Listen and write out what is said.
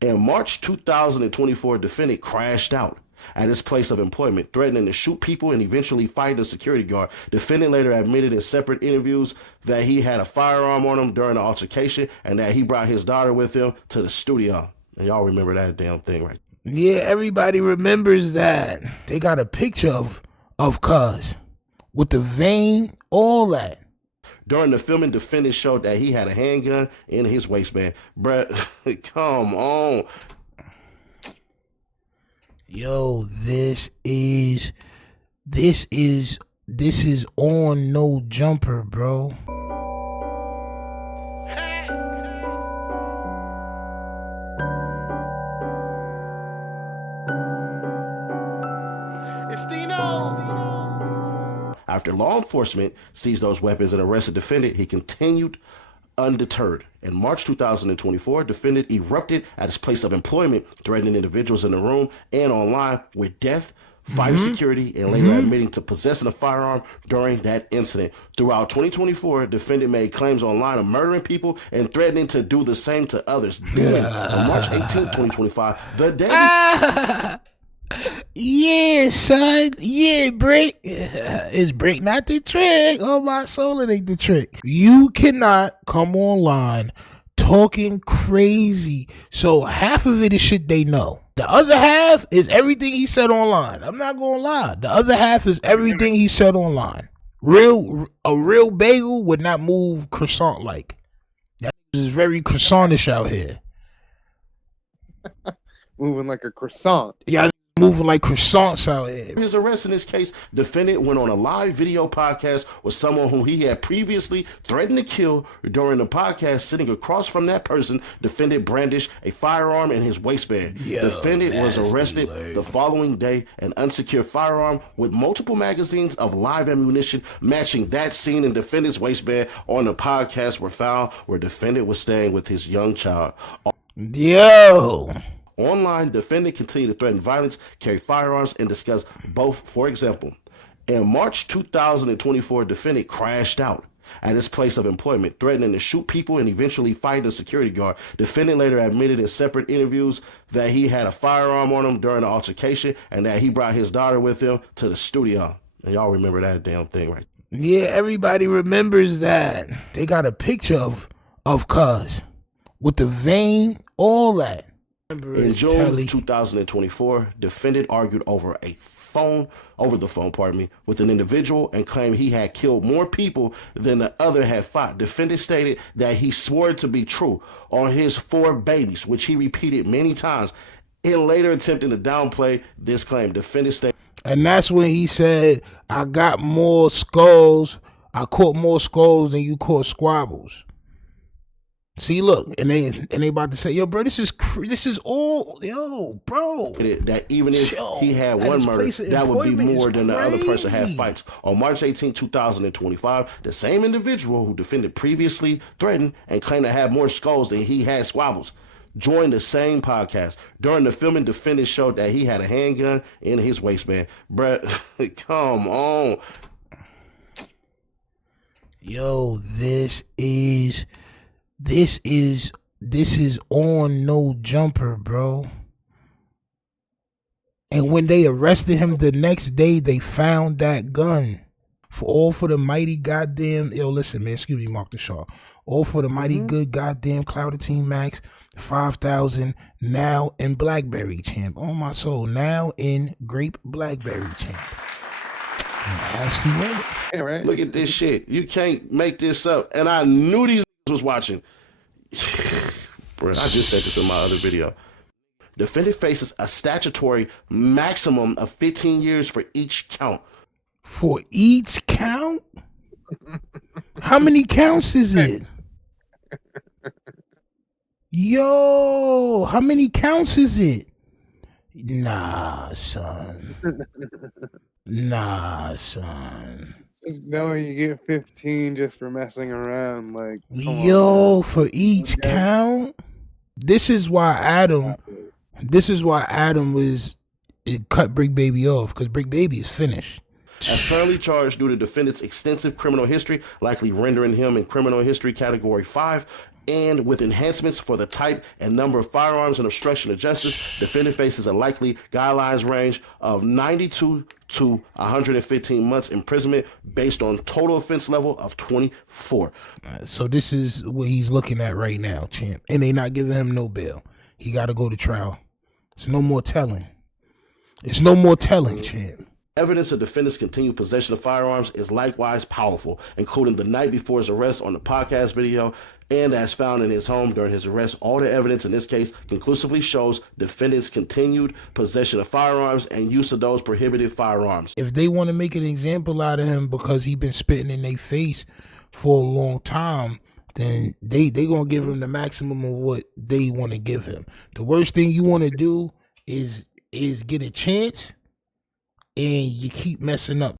In March 2024, defendant crashed out at his place of employment, threatening to shoot people and eventually fight a security guard. Defendant later admitted in separate interviews that he had a firearm on him during the altercation and that he brought his daughter with him to the studio. And y'all remember that damn thing, right? Yeah, everybody remembers that. They got a picture of Cuz with the vein, all that. During the filming, defendant showed that he had a handgun in his waistband. Bruh, come on. Yo, this is on No Jumper, bro. It's Dino. After law enforcement seized those weapons and arrested defendant, he continued undeterred. In March 2024, defendant erupted at his place of employment, threatening individuals in the room and online with death, fire security, and later admitting to possessing a firearm during that incident. Throughout 2024, defendant made claims online of murdering people and threatening to do the same to others. Then, on March 18, 2025, the day... Yeah, son. Yeah, Bricc. Is Bricc not the trick? Oh, my soul, it ain't the trick. You cannot come online talking crazy. So half of it is shit they know. The other half is everything he said online. I'm not gonna lie. The other half is everything he said online. A real bagel would not move croissant like. That is very croissantish out here. Moving like a croissant. Yeah, moving like croissants out here. His arrest in this case, defendant went on a live video podcast with someone who he had previously threatened to kill. During the podcast, sitting across from that person, defendant brandished a firearm in his waistband. Defendant was arrested the following day. An unsecured firearm with multiple magazines of live ammunition matching that seen in defendant's waistband on the podcast were found where defendant was staying with his young child. Yo. Online, defendant continued to threaten violence, carry firearms, and discuss both. For example, in March 2024, defendant crashed out at his place of employment, threatening to shoot people and eventually fight a security guard. Defendant later admitted in separate interviews that he had a firearm on him during the altercation and that he brought his daughter with him to the studio. And y'all remember that damn thing, right? Yeah, everybody remembers that. They got a picture of Cuz with the vein, all that. In June 2024, defendant argued over the phone, with an individual and claimed he had killed more people than the other had fought. Defendant stated that he swore to be true on his 4 babies, which he repeated many times. In later attempting to downplay this claim, defendant stated, and that's when he said, I got more skulls, I caught more skulls than you caught squabbles. See, look, and they about to say, yo, bro, this is all, yo, bro. That even if he had one murder, that would be more than the other person had fights. On March 18, 2025, the same individual who defended previously threatened and claimed to have more skulls than he had squabbles joined the same podcast. During the filming, defendant showed that he had a handgun in his waistband. Bruh, come on. Yo, this is on No Jumper, bro. And when they arrested him the next day, they found that gun. For the mighty goddamn, yo, listen, man, excuse me, Mark the Shaw. All for the mighty good goddamn Clouded Team Max, 5,000, now in Blackberry, champ. On my soul, now in Grape Blackberry, champ. Nasty way. Yeah, right. Look at this shit. You can't make this up. And I knew these was watching. Bro, I just said this in my other video. Defendant faces a statutory maximum of 15 years for each count. For each count? How many counts is it? Yo, how many counts is it? Nah, son. Just knowing you get 15 just for messing around, like, yo, for each count. This is why Adam was it cut Bricc Baby off, because Bricc Baby is finished. As currently charged due to defendant's extensive criminal history, likely rendering him in criminal history category 5. And with enhancements for the type and number of firearms and obstruction of justice, defendant faces a likely guidelines range of 92 to 115 months imprisonment based on total offense level of 24. So this is what he's looking at right now, champ. And they not giving him no bail. He got to go to trial. There's no more telling. There's no more telling, champ. Evidence of defendant's continued possession of firearms is likewise powerful, including the night before his arrest on the podcast video and as found in his home during his arrest. All the evidence in this case conclusively shows defendant's continued possession of firearms and use of those prohibited firearms. If they want to make an example out of him because he been spitting in their face for a long time, then they gonna give him the maximum of what they want to give him. The worst thing you want to do is get a chance and you keep messing up.